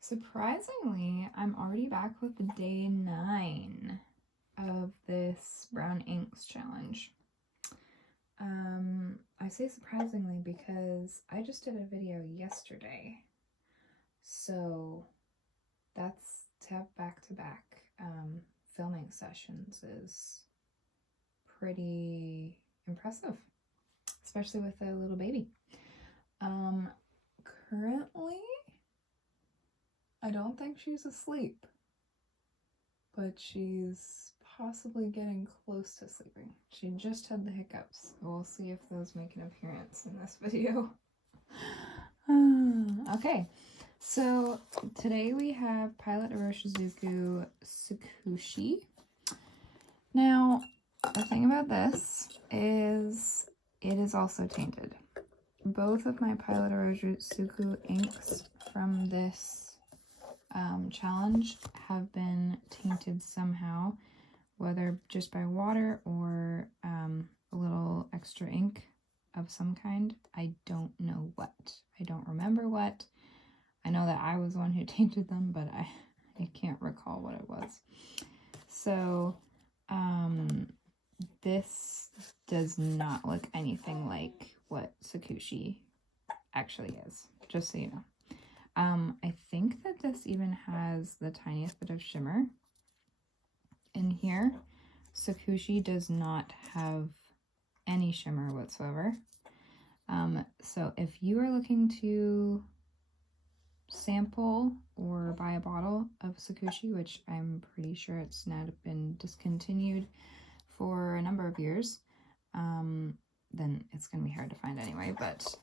Surprisingly, I'm already back with day 9 of this brown inks challenge. I say surprisingly because I just did a video yesterday, so that's to have back-to-back filming sessions is pretty impressive, especially with a little baby. Currently, I don't think she's asleep, but she's possibly getting close to sleeping. She just had the hiccups. We'll see if those make an appearance in this video. Okay, so today we have Pilot Iroshizuku Tsukushi. Now, the thing about this is it is also tainted. Both of my Pilot Iroshizuku inks from this challenge have been tainted somehow, whether just by water or a little extra ink of some kind. I don't know what. I don't remember what. I know that I was the one who tainted them, but I can't recall what it was. So this does not look anything like what Tsukushi actually is, just so you know. I think that this even has the tiniest bit of shimmer in here. Tsukushi does not have any shimmer whatsoever. So if you are looking to sample or buy a bottle of Tsukushi, which I'm pretty sure it's now been discontinued for a number of years, then it's going to be hard to find anyway. But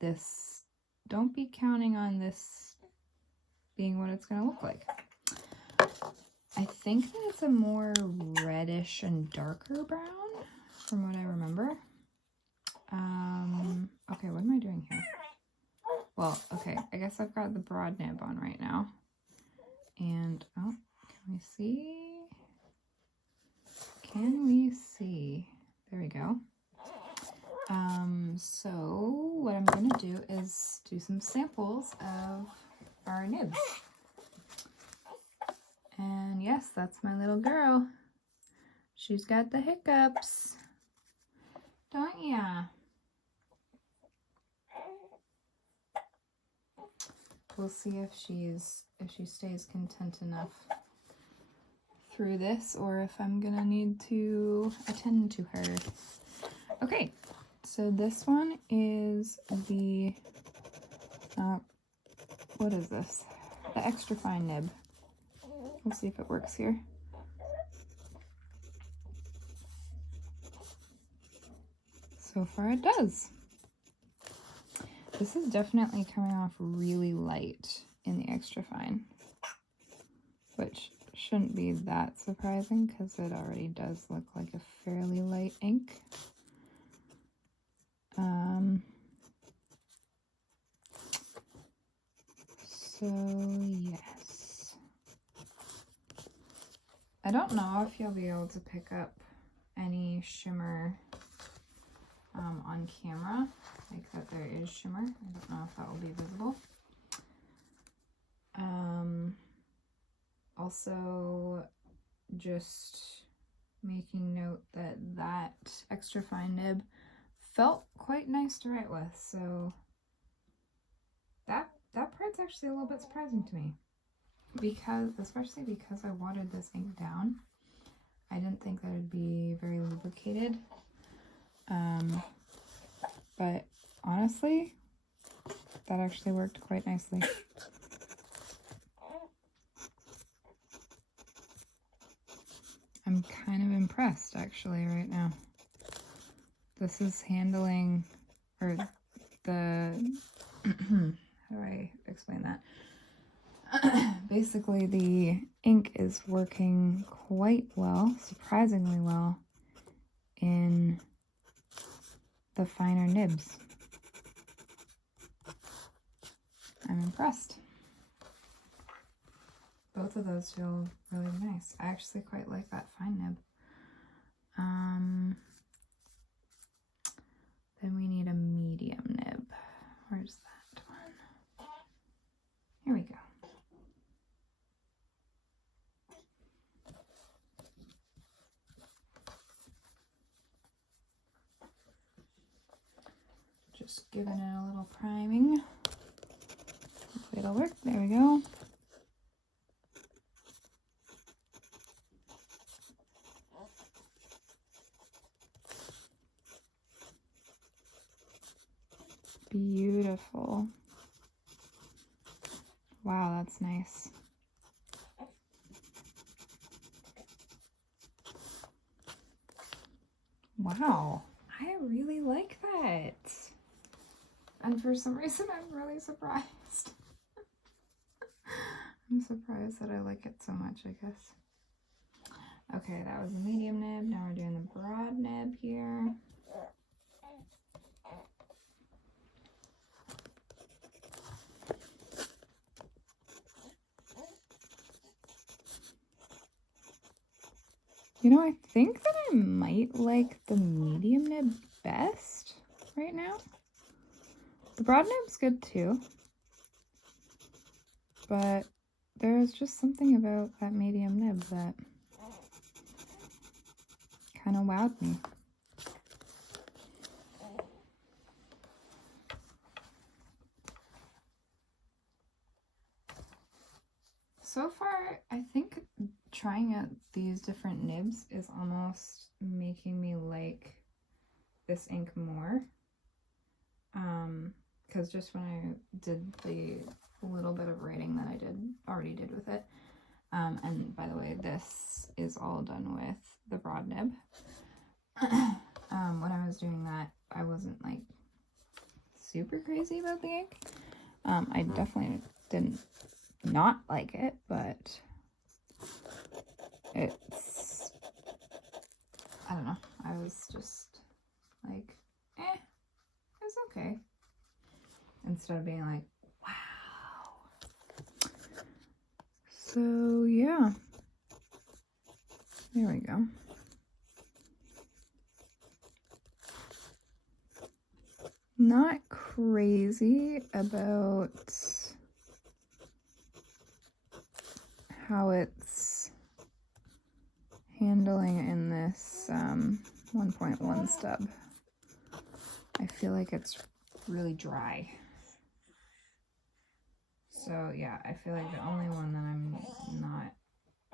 this, don't be counting on this being what it's going to look like. I think that it's a more reddish and darker brown from what I remember. Okay, what am I doing here? Well, okay, I guess I've got the broad nib on right now. And, oh, can we see? Can we see? There we go. So what I'm going to do is do some samples of our nibs. And yes, that's my little girl. She's got the hiccups. Don't ya? We'll see if she stays content enough through this, or if I'm gonna need to attend to her. Okay, so this one is the what is this? The extra fine nib. We'll see if it works here. So far it does. This is definitely coming off really light in the extra fine, which shouldn't be that surprising because it already does look like a fairly light ink. So yes. I don't know if you'll be able to pick up any shimmer on camera, like that there is shimmer. I don't know if that will be visible. Also, just making note that that extra fine nib felt quite nice to write with, so that part's actually a little bit surprising to me, especially because I watered this ink down. I didn't think that it would be very lubricated. But honestly, that actually worked quite nicely. I'm kind of impressed actually right now. This is handling, or the, how do I explain that? Basically the ink is working quite well, surprisingly well, in the finer nibs. I'm impressed. Both of those feel really nice. I actually quite like that fine nib. Then we need a medium nib. Where's that one? Here we go. Just giving it a little priming. Hopefully it'll work. There we go. Beautiful. Wow, that's nice. Wow, I really like that. And for some reason, I'm really surprised. I'm surprised that I like it so much, I guess. Okay, that was the medium nib. Now we're doing the broad nib here. You know, I think that I might like the medium nib best right now. The broad nib's good too, but there's just something about that medium nib that kind of wowed me. So far, I think trying out these different nibs is almost making me like this ink more. Because just when I did the little bit of writing that I already did with it, and by the way, this is all done with the broad nib. When I was doing that, I wasn't like super crazy about the ink. I definitely didn't not like it, but it's, I don't know, I was just like, it's okay, instead of being like, wow. So yeah, there we go. Not crazy about how it's handling in this 1.1 stub. I feel like it's really dry. So yeah, I feel like the only one that I'm not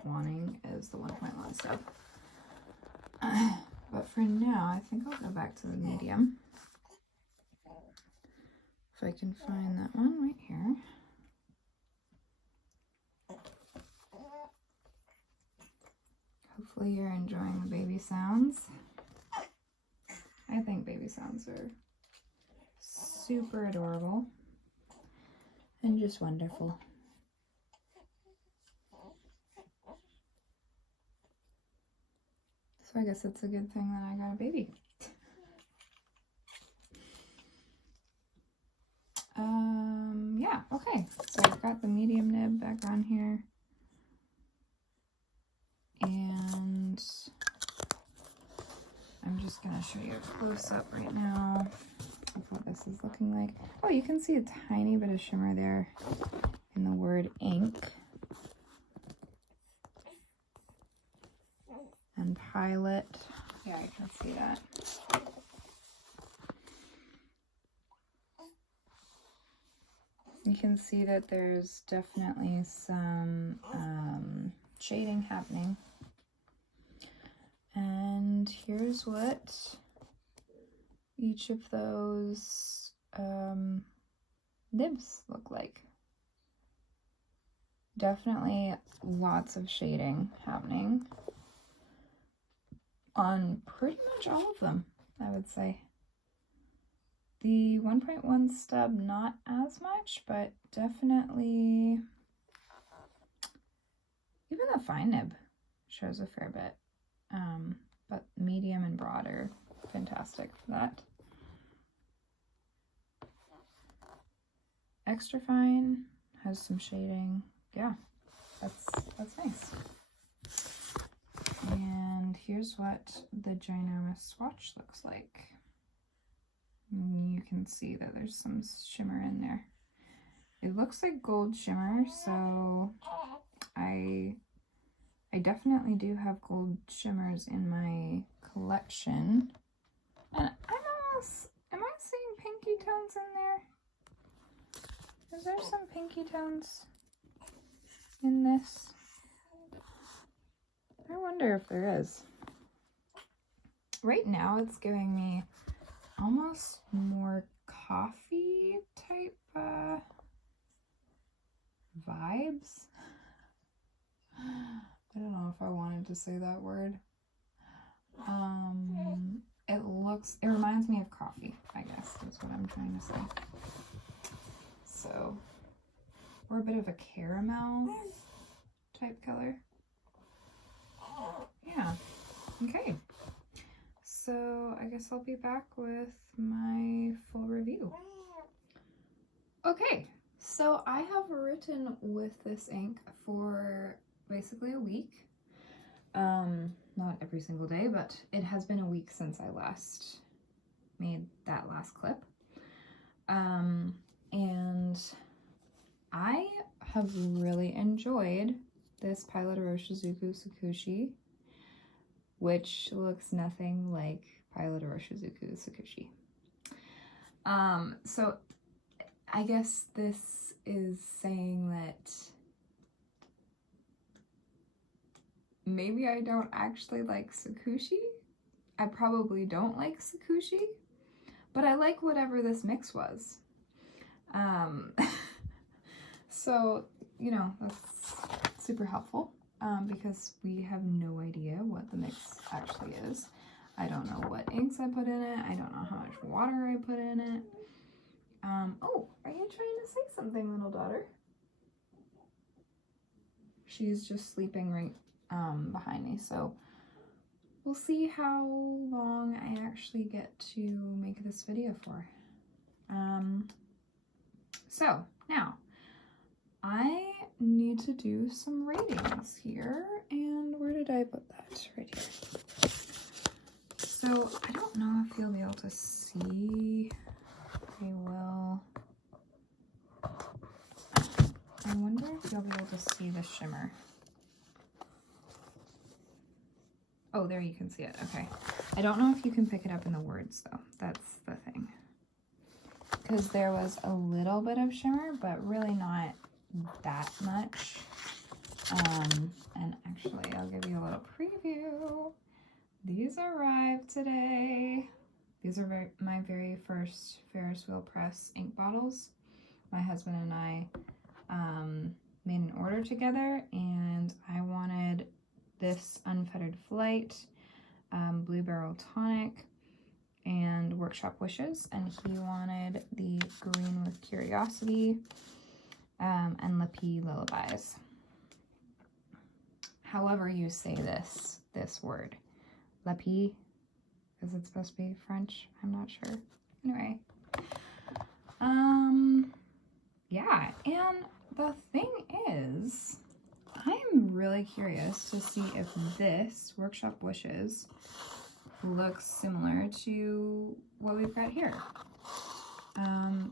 wanting is the 1.1 stub. But for now, I think I'll go back to the medium. If I can find that one right here. Hopefully you're enjoying the baby sounds. I think baby sounds are super adorable and just wonderful. So I guess it's a good thing that I got a baby. Yeah, okay. So I've got the medium nib back on here. And I'm just gonna show you a close-up right now of what this is looking like. Oh, you can see a tiny bit of shimmer there in the word ink. And Pilot. Yeah, I can see that. You can see that there's definitely some shading happening. And here's what each of those nibs look like. Definitely lots of shading happening on pretty much all of them, I would say. The 1.1 stub, not as much, but definitely, even the fine nib shows a fair bit. But medium and broad are fantastic for that. Extra fine has some shading. Yeah, that's nice. And here's what the ginormous swatch looks like. You can see that there's some shimmer in there. It looks like gold shimmer, so I definitely do have gold shimmers in my collection. And am I seeing pinky tones in there? Is there some pinky tones in this? I wonder if there is. Right now it's giving me almost more coffee type vibes. I don't know if I wanted to say that word. It reminds me of coffee, I guess, is what I'm trying to say. So, or a bit of a caramel type color. Yeah, okay. So, I guess I'll be back with my full review. Okay, so I have written with this ink for basically a week. Not every single day, but it has been a week since I last made that last clip. And I have really enjoyed this Pilot Iroshizuku Tsukushi, which looks nothing like Pilot Iroshizuku Tsukushi. So I guess this is saying that maybe I don't actually like Tsukushi. I probably don't like Tsukushi, but I like whatever this mix was. So, you know, that's super helpful because we have no idea what the mix actually is. I don't know what inks I put in it. I don't know how much water I put in it. Oh, are you trying to say something, little daughter? She's just sleeping right behind me, so we'll see how long I actually get to make this video for. So now I need to do some ratings here, and where did I put that? Right here. So I don't know if you'll be able to see very well. I wonder if you'll be able to see the shimmer. Oh, there you can see it. Okay. I don't know if you can pick it up in the words, though. That's the thing. Because there was a little bit of shimmer, but really not that much. And actually, I'll give you a little preview. These arrived today. These are my very first Ferris wheel press ink bottles. My husband and I made an order together, and I wanted this Unfettered Flight, Blue Barrel Tonic, and Workshop Wishes, and he wanted the Green with Curiosity and Lippy Lullabies. However you say this word. Lippy, is it supposed to be French? I'm not sure. Anyway. Yeah, and the thing is, I'm really curious to see if this Workshop Wishes looks similar to what we've got here.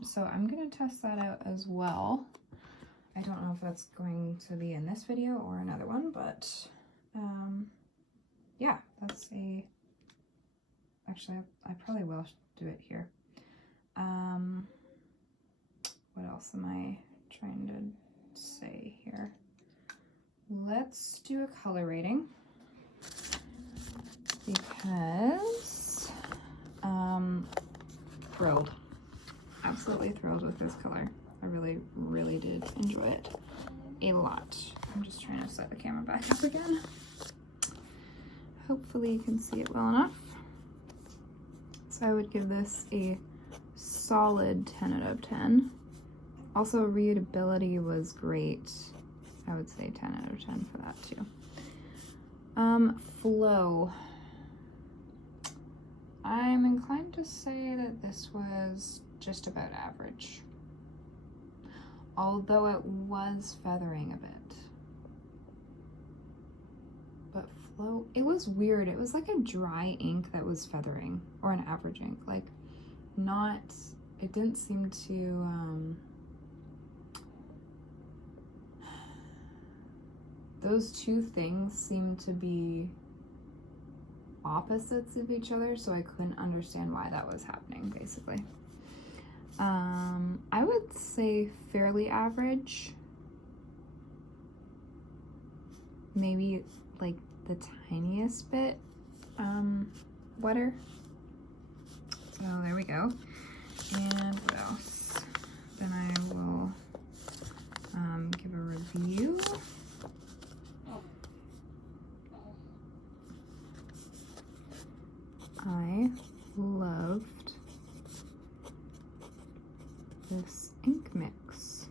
So I'm gonna test that out as well. I don't know if that's going to be in this video or another one, but yeah, that's actually I probably will do it here. What else am I trying to say here? Let's do a color rating because thrilled, absolutely thrilled with this color. I really did enjoy it a lot. I'm just trying to set the camera back up again. Hopefully you can see it well enough. So I would give this a solid 10 out of 10. Also, readability was great. I would say 10 out of 10 for that too. Flow. I'm inclined to say that this was just about average. Although it was feathering a bit. But flow, it was weird. It was like a dry ink that was feathering, or an average ink. Like, not, it didn't seem to, those two things seemed to be opposites of each other, so I couldn't understand why that was happening, basically. I would say fairly average. Maybe like the tiniest bit wetter. So there we go. And what else? Then I will give a review. I loved this ink mix.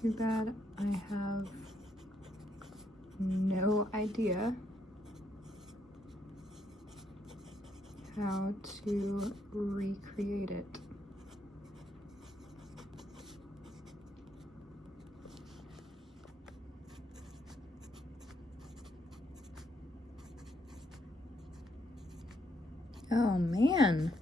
Too bad I have no idea how to recreate it. Oh man.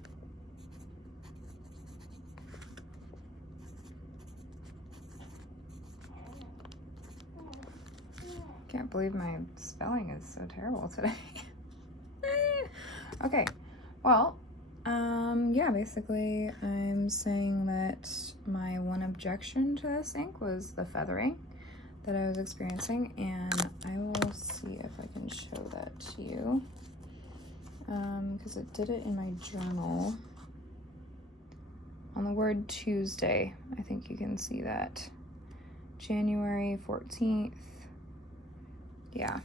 Can't believe my spelling is so terrible today. Okay, well, yeah, basically I'm saying that my one objection to this ink was the feathering that I was experiencing, and I will see if I can show that to you, because it did it in my journal on the word Tuesday. I think you can see that. January 14th. Yeah.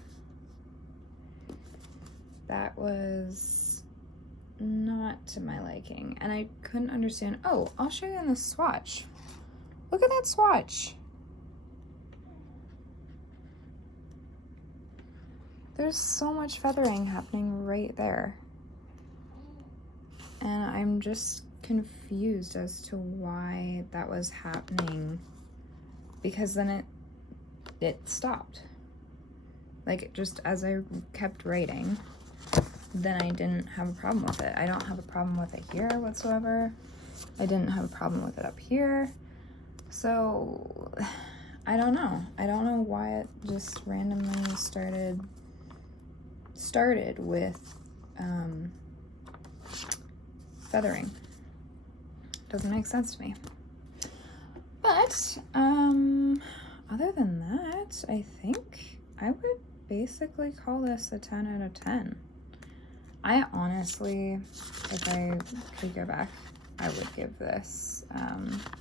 That was not to my liking, and I couldn't understand. Oh, I'll show you in the swatch. Look at that swatch. There's so much feathering happening right there, and I'm just confused as to why that was happening, because then it stopped. Like, just as I kept writing, then I didn't have a problem with it. I don't have a problem with it here whatsoever. I didn't have a problem with it up here. So, I don't know. I don't know why it just randomly started with feathering. Doesn't make sense to me. But, other than that, I think I would basically call this a 10 out of 10. I honestly, if I could go back, I would give this,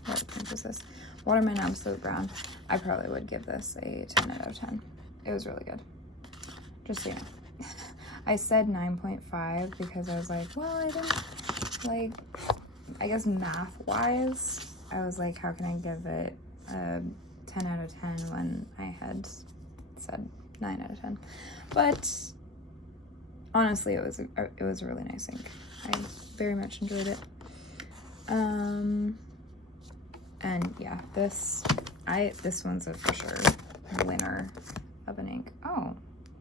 what pink is this? Watermelon Absolute Brown. I probably would give this a 10 out of 10. It was really good. Just so you know. I said 9.5 because I was like, well, I didn't, like, I guess math-wise, I was like, how can I give it a 10 out of 10 when I had said 9 out of 10? But honestly, it was a really nice ink. I very much enjoyed it. And yeah, this one's a for sure winner of an ink. Oh,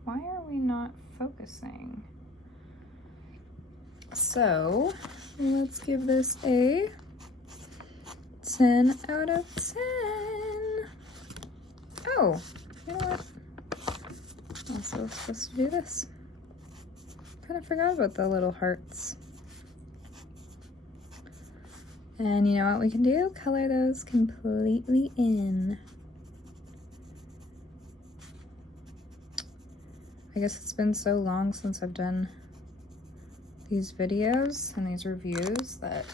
why are we not focusing? So let's give this a 10 out of 10. Oh, you know what? I'm also supposed to do this. Kind of forgot about the little hearts. And you know what we can do? Color those completely in. I guess it's been so long since I've done these videos and these reviews that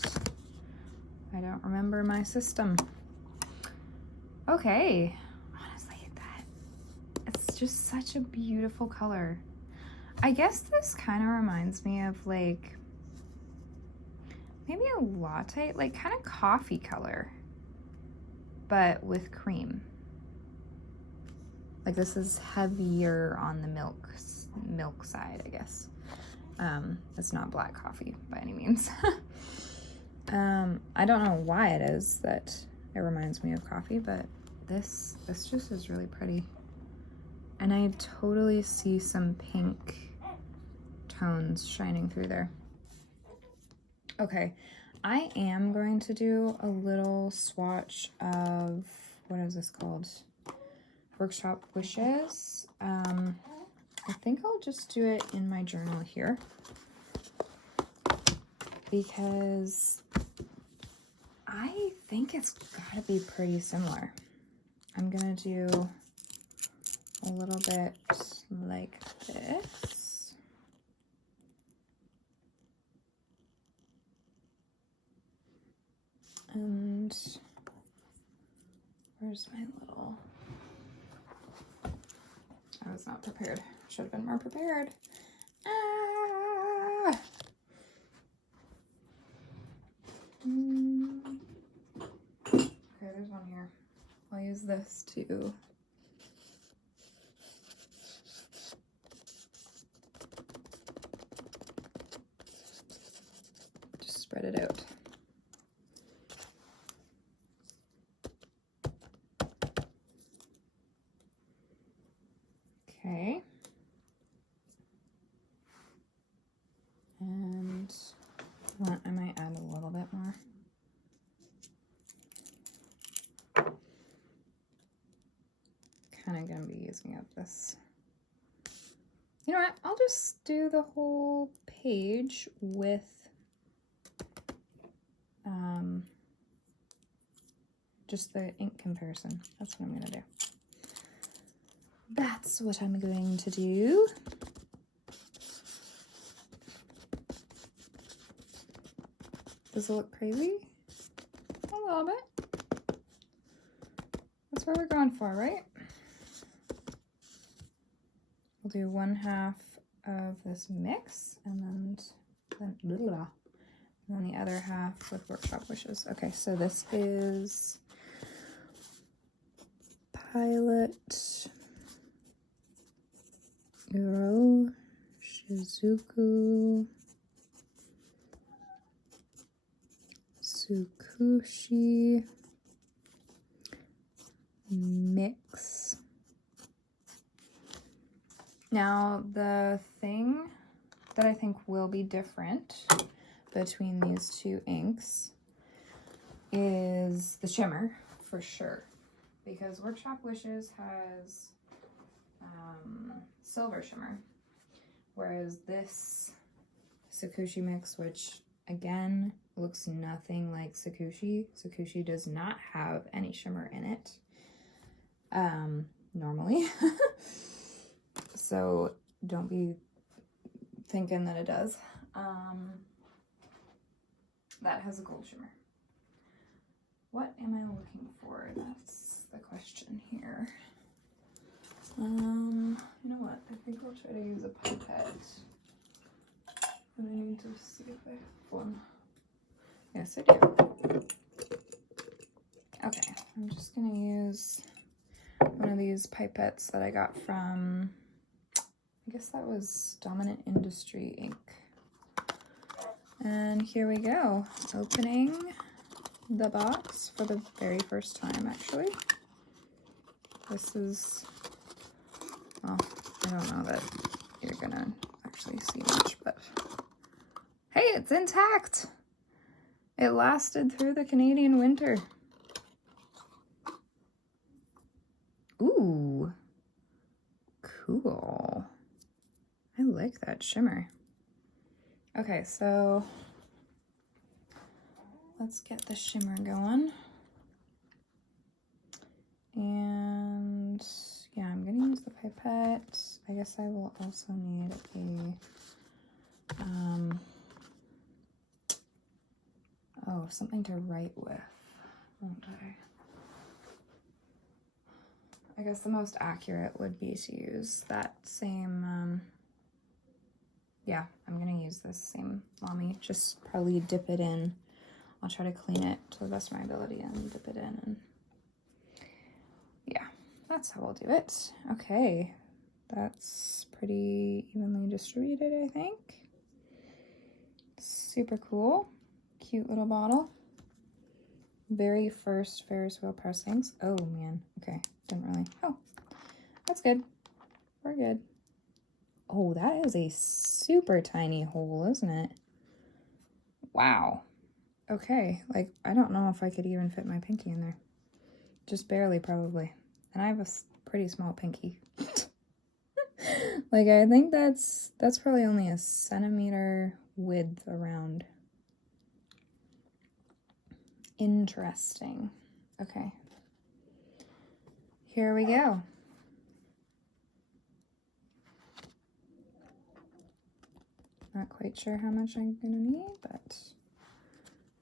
I don't remember my system. Okay, honestly, it's just such a beautiful color. I guess this kind of reminds me of like maybe a latte, like kind of coffee color, but with cream. Like this is heavier on the milk side, I guess. It's not black coffee by any means. I don't know why it is that it reminds me of coffee, but this just is really pretty. And I totally see some pink tones shining through there. Okay, I am going to do a little swatch of, what is this called? Workshop Wishes. I think I'll just do it in my journal here because I think it's gotta be pretty similar. I'm gonna do a little bit like this. And where's my little... I was not prepared. Should have been more prepared. Ah! Okay, there's one here. I'll use this to just spread it out. Okay. And I might add a little bit more. Kind of gonna be using up this. You know what? I'll just do the whole page with just the ink comparison. That's what I'm gonna do. That's what I'm going to do. Does it look crazy? A little bit. That's what we're going for, right? We'll do 1/2 of this mix and then the other half with Workshop Wishes. Okay, so this is Pilot Iroshizuku Tsukushi mix. Now, the thing that I think will be different between these two inks is the shimmer, for sure. Because Workshop Wishes has silver shimmer, whereas this Tsukushi mix, which again looks nothing like Tsukushi does not have any shimmer in it normally. So don't be thinking that it does. That has a gold shimmer. What am I looking for? That's the question here. You know what? I think I'll try to use a pipette. And I need to see if I have one. Yes, I do. Okay, I'm just gonna use one of these pipettes that I got from, I guess that was Dominant Industry ink. And here we go, opening the box for the very first time, actually. This is, well, I don't know that you're gonna actually see much, but hey, it's intact! It lasted through the Canadian winter. Ooh, cool. I like that shimmer. Okay, so let's get the shimmer going. And yeah, I'm gonna use the pipette. I guess I will also need a, something to write with, won't I? I guess the most accurate would be to use that same, yeah, I'm gonna use this same Lamy, just probably dip it in. I'll try to clean it to the best of my ability and dip it in, and yeah, that's how I'll do it. Okay, that's pretty evenly distributed, I think. Super cool, cute little bottle. Very first Ferris wheel pressings. Oh man, okay, didn't really, oh, that's good, we're good. Oh, that is a super tiny hole, isn't it? Wow. Okay, like, I don't know if I could even fit my pinky in there. Just barely, probably. And I have a pretty small pinky. Like, I think that's probably only a centimeter width around. Interesting. Okay. Here we go. Not quite sure how much I'm gonna need, but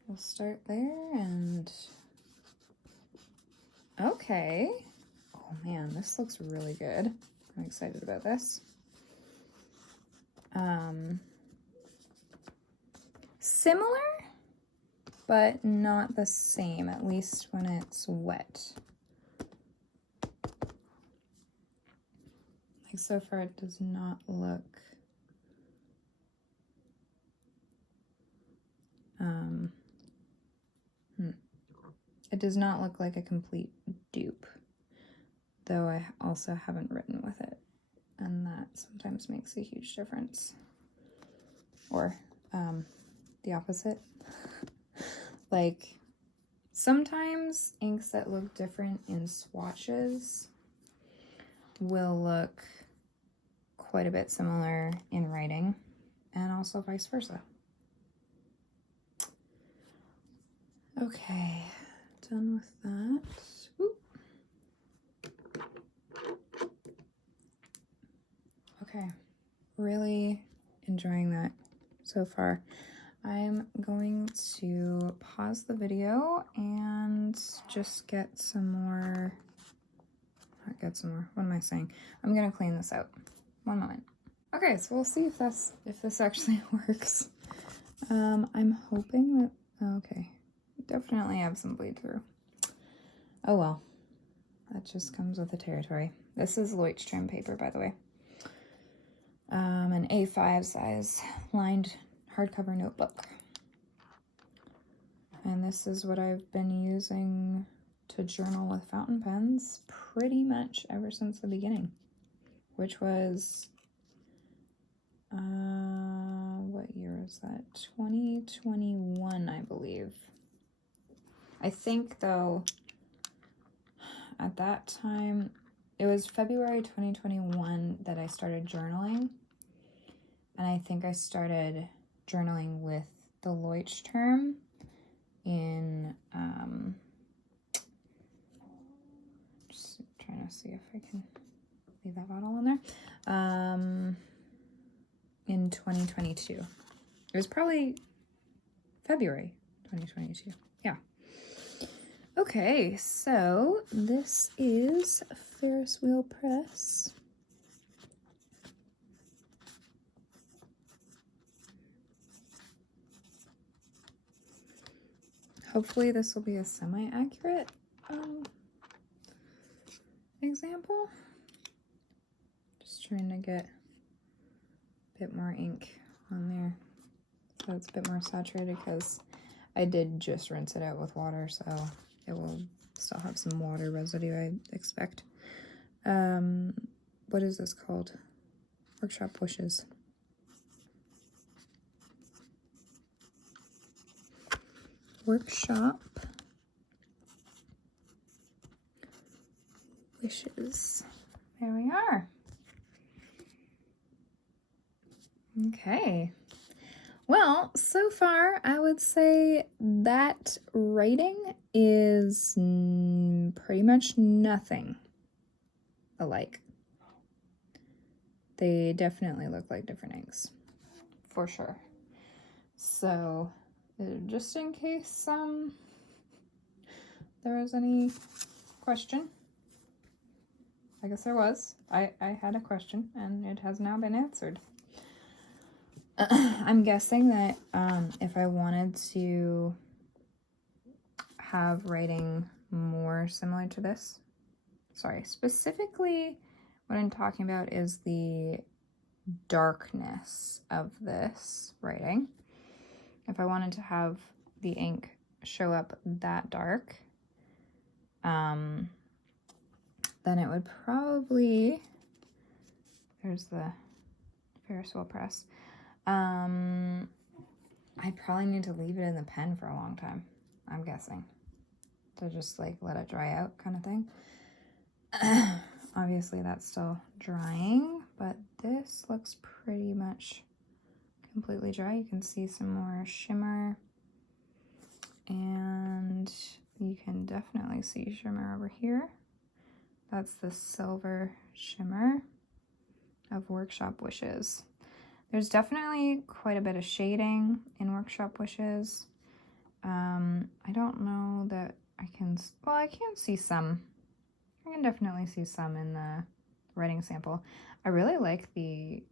we'll start there and... Okay. Oh man, this looks really good. I'm excited about this. Similar, but not the same, at least when it's wet. Like, so far it does not look it does not look like a complete dupe, though I also haven't written with it, and that sometimes makes a huge difference. Or the opposite. Like, sometimes inks that look different in swatches will look quite a bit similar in writing, and also vice versa. Okay, done with that. Ooh. Okay, really enjoying that so far. I'm going to pause the video and just get some more, what am I saying? I'm gonna clean this out. One moment. Okay, so we'll see if this actually works. I'm hoping that, okay, definitely have some bleed through. Oh well, that just comes with the territory. This is Leuchtturm paper, by the way. An A5 size lined hardcover notebook. And this is what I've been using to journal with fountain pens pretty much ever since the beginning, which was, what year is that? 2021, I believe. I think, though, at that time, it was February 2021 that I started journaling. And I think I started journaling with the Leuchtturm in, just trying to see if I can leave that bottle in there, in 2022. It was probably February 2022, yeah. Okay, so this is Ferris wheel press. Hopefully this will be a semi-accurate example. Just trying to get a bit more ink on there so it's a bit more saturated, because I did just rinse it out with water, so it will still have some water residue, I expect. What is this called? Workshop Wishes. Workshop Wishes. There we are. Okay. Well, so far, I would say that writing is pretty much nothing alike. They definitely look like different inks, for sure. So, just in case there was any question, I guess there was. I had a question, and it has now been answered. I'm guessing that if I wanted to have writing more similar to this, sorry, specifically what I'm talking about is the darkness of this writing. If I wanted to have the ink show up that dark, then it would probably, there's the Ferris wheel press. I'd probably need to leave it in the pen for a long time, I'm guessing, to just like let it dry out kind of thing. Obviously that's still drying, but this looks pretty much completely dry. You can see some more shimmer, and you can definitely see shimmer over here. That's the silver shimmer of Workshop Wishes. There's definitely quite a bit of shading in Workshop Wishes. I don't know that I can, well, I can see some. I can definitely see some in the writing sample. I really like the,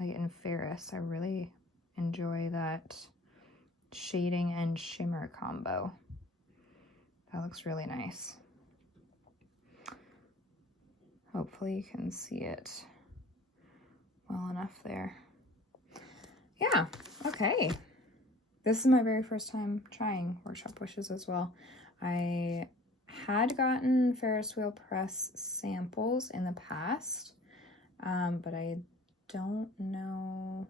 like in Ferris, I really enjoy that shading and shimmer combo. That looks really nice. Hopefully you can see it well enough there. Yeah, okay. This is my very first time trying Workshop Wishes as well. I had gotten Ferris wheel press samples in the past, but I don't know.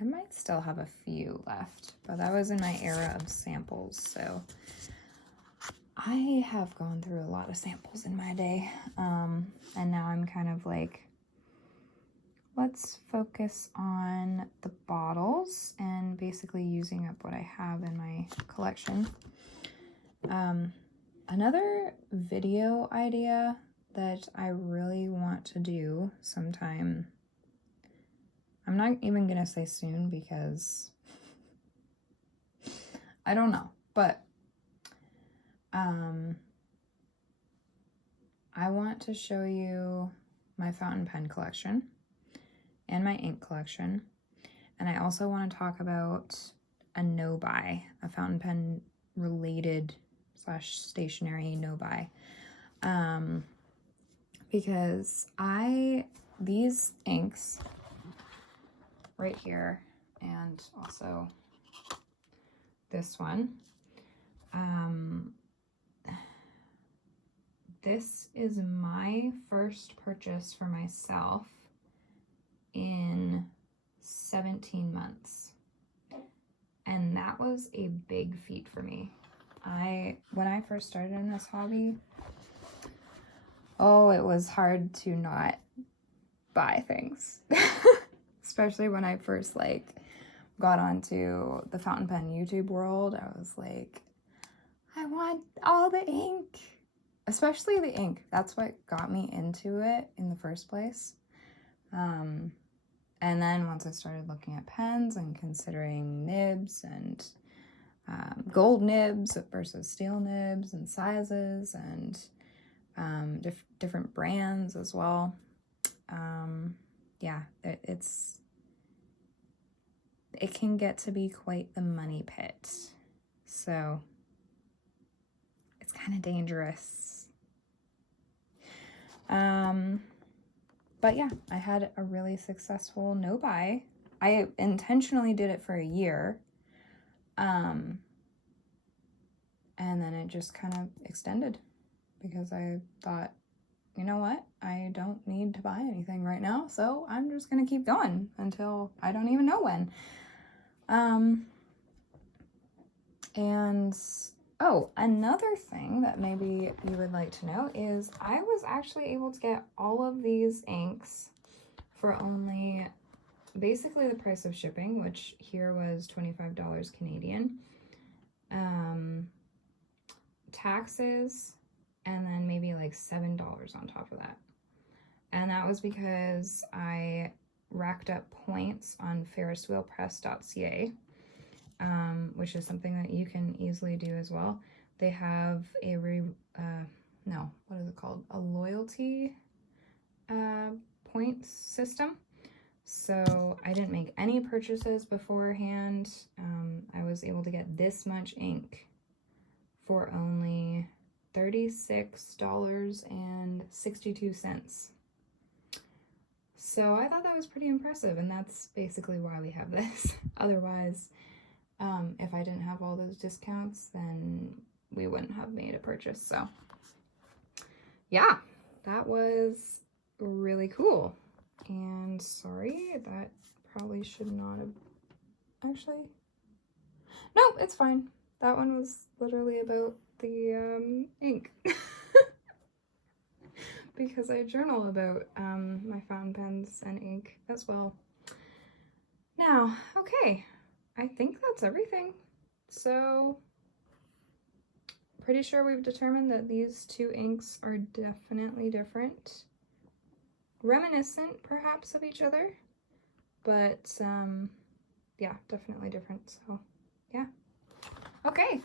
I might still have a few left, but that was in my era of samples, so I have gone through a lot of samples in my day, and now I'm kind of like, let's focus on the bottles and basically using up what I have in my collection. Another video idea that I really want to do sometime, I'm not even gonna say soon because I don't know, but I want to show you my fountain pen collection and my ink collection. And I also want to talk about a no-buy, a fountain pen related / stationery no-buy. Because these inks right here, and also this one, this is my first purchase for myself in 17 months. And that was a big feat for me. When I first started in this hobby, oh, it was hard to not buy things. Especially when I first got onto the fountain pen YouTube world. I was like, I want all the ink. Especially the ink. That's what got me into it in the first place. And then once I started looking at pens and considering nibs and gold nibs versus steel nibs and sizes and different brands as well. Yeah, it can get to be quite the money pit. So it's kind of dangerous. But yeah, I had a really successful no-buy. I intentionally did it for a year. And then it just kind of extended because I thought, you know what? I don't need to buy anything right now, so I'm just going to keep going until I don't even know when. And oh, another thing that maybe you would like to know is I was actually able to get all of these inks for only basically the price of shipping, which here was $25 Canadian. Taxes, and then maybe like $7 on top of that. And that was because I racked up points on ferriswheelpress.ca, which is something that you can easily do as well. They have a what is it called? A loyalty points system. So I didn't make any purchases beforehand. I was able to get this much ink for only $36.62. So I thought that was pretty impressive, and that's basically why we have this. Otherwise, if I didn't have all those discounts, then we wouldn't have made a purchase. So yeah, that was really cool. And sorry, that probably should not have actually. No, it's fine. That one was literally about the ink. because I journal about my fountain pens and ink as well. Now, okay, I think that's everything. So, pretty sure we've determined that these two inks are definitely different. Reminiscent, perhaps, of each other, but yeah, definitely different. So, yeah. Okay.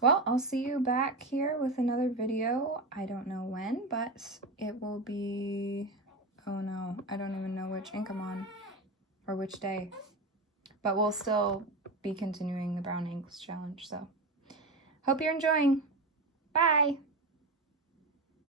Well, I'll see you back here with another video. I don't know when, but it will be, oh no, I don't even know which ink I'm on or which day. But we'll still be continuing the brown inks challenge, so hope you're enjoying. Bye!